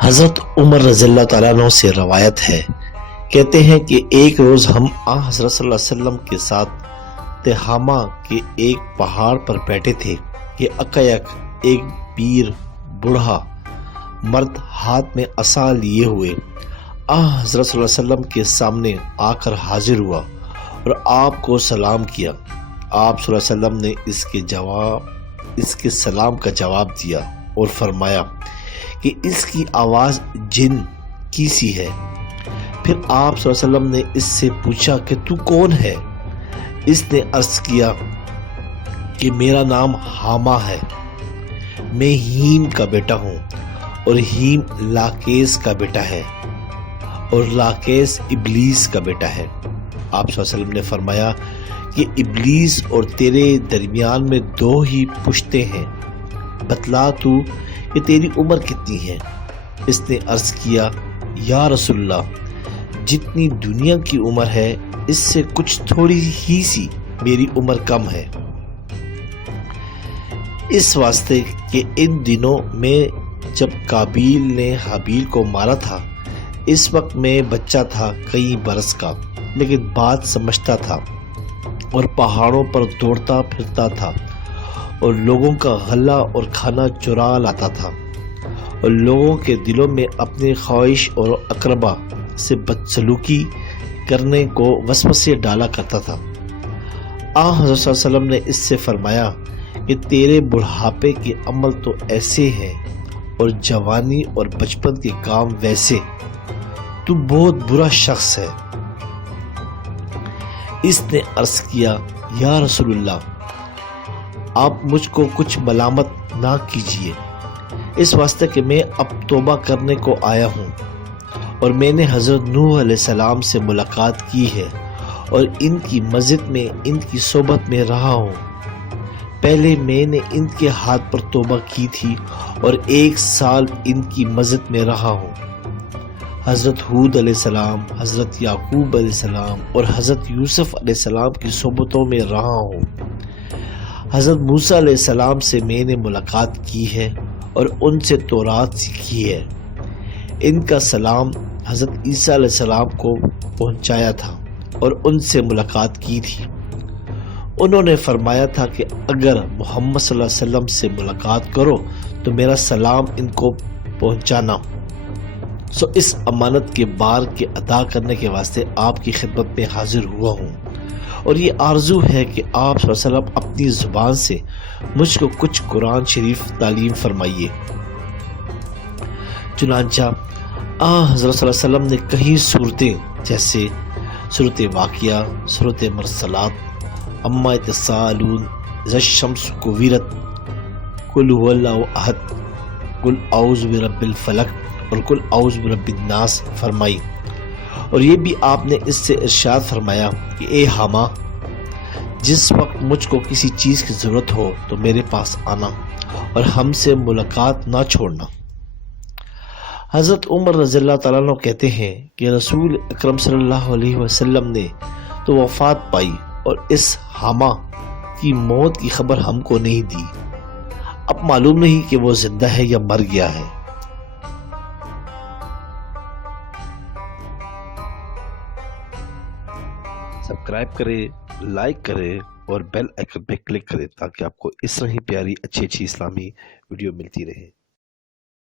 حضرت عمر رضی اللہ تعالیٰ عنہ سے روایت ہے، کہتے ہیں کہ ایک روز ہم حضرت صلی اللہ علیہ وسلم کے ساتھ تہامہ کے ایک پہاڑ پر بیٹھے تھے کہ اکیک ایک پیر بوڑھا مرد ہاتھ میں عصا لیے ہوئے حضرت صلی اللہ علیہ وسلم کے سامنے آ کر حاضر ہوا اور آپ کو سلام کیا۔ آپ صلی اللہ علیہ وسلم نے اس کے سلام کا جواب دیا اور فرمایا کہ اس کی آواز جن کی سی ہے۔ پھر آپ صلی اللہ علیہ وسلم نے اس سے پوچھا کہ تو کون ہے؟ اس نے عرض کیا کہ میرا نام حامہ ہے، میں ہیم کا بیٹا ہوں اور ہیم لاکیس کا بیٹا ہے اور لاکیس ابلیس کا بیٹا ہے۔ آپ صلی اللہ علیہ وسلم نے فرمایا کہ ابلیس اور تیرے درمیان میں 2 ہی پشتے ہیں، بتلا تو کہ تیری عمر کتنی ہے؟ اس نے عرض کیا یا رسول اللہ، جتنی دنیا کی عمر ہے اس سے کچھ تھوڑی ہی سی میری عمر کم ہے، اس واسطے کہ ان دنوں میں جب قابیل نے حابیل کو مارا تھا اس وقت میں بچہ تھا کئی برس کا، لیکن بات سمجھتا تھا اور پہاڑوں پر دوڑتا پھرتا تھا اور لوگوں کا غلہ اور کھانا چرا لاتا تھا اور لوگوں کے دلوں میں اپنی خواہش اور اقربا سے بدسلوکی کرنے کو وسوسے ڈالا کرتا تھا۔ حضرت صلی اللہ علیہ وسلم نے اس سے فرمایا کہ تیرے بڑھاپے کے عمل تو ایسے ہیں اور جوانی اور بچپن کے کام ویسے، تو بہت برا شخص ہے۔ اس نے عرض کیا یا رسول اللہ، آپ مجھ کو کچھ ملامت نہ کیجیے، اس واسطے کہ میں اب توبہ کرنے کو آیا ہوں اور میں نے حضرت نوح علیہ السلام سے ملاقات کی ہے اور ان کی مسجد میں ان کی صحبت میں رہا ہوں۔ پہلے میں نے ان کے ہاتھ پر توبہ کی تھی اور 1 سال ان کی مسجد میں رہا ہوں۔ حضرت ہود علیہ السلام، حضرت یعقوب علیہ السلام اور حضرت یوسف علیہ السلام کی صحبتوں میں رہا ہوں۔ حضرت موسیٰ علیہ السلام سے میں نے ملاقات کی ہے اور ان سے تورات سیکھی ہے۔ ان کا سلام حضرت عیسیٰ علیہ السلام کو پہنچایا تھا اور ان سے ملاقات کی تھی۔ انہوں نے فرمایا تھا کہ اگر محمد صلی اللہ علیہ وسلم سے ملاقات کرو تو میرا سلام ان کو پہنچانا۔ اس امانت کے بار کے ادا کرنے کے واسطے آپ کی خدمت میں حاضر ہوا ہوں اور یہ آرزو ہے کہ آپ صلی اللہ علیہ وسلم اپنی زبان سے مجھ کو کچھ قرآن شریف تعلیم فرمائیے۔ چنانچہ حضرت صلی اللہ علیہ وسلم نے کئی صورتیں جیسے سورۃ واقعہ، سورۃ مرسلات، اما یتساءلون، اذا الشمس کوورت، قل هو اللہ احد، قل اعوذ برب الفلق اور قل اعوذ برب الناس فرمائی، اور یہ بھی آپ نے اس سے ارشاد فرمایا کہ اے حامہ، جس وقت مجھ کو کسی چیز کی ضرورت ہو تو میرے پاس آنا اور ہم سے ملاقات نہ چھوڑنا۔ حضرت عمر رضی اللہ تعالیٰ عنہ کہتے ہیں کہ رسول اکرم صلی اللہ علیہ وسلم نے تو وفات پائی اور اس حامہ کی موت کی خبر ہم کو نہیں دی، اب معلوم نہیں کہ وہ زندہ ہے یا مر گیا ہے۔ سبسکرائب کریں، لائک کریں اور بیل آئیکن پہ کلک کریں تاکہ آپ کو اس طرح ہی پیاری اچھی اسلامی ویڈیو ملتی رہے۔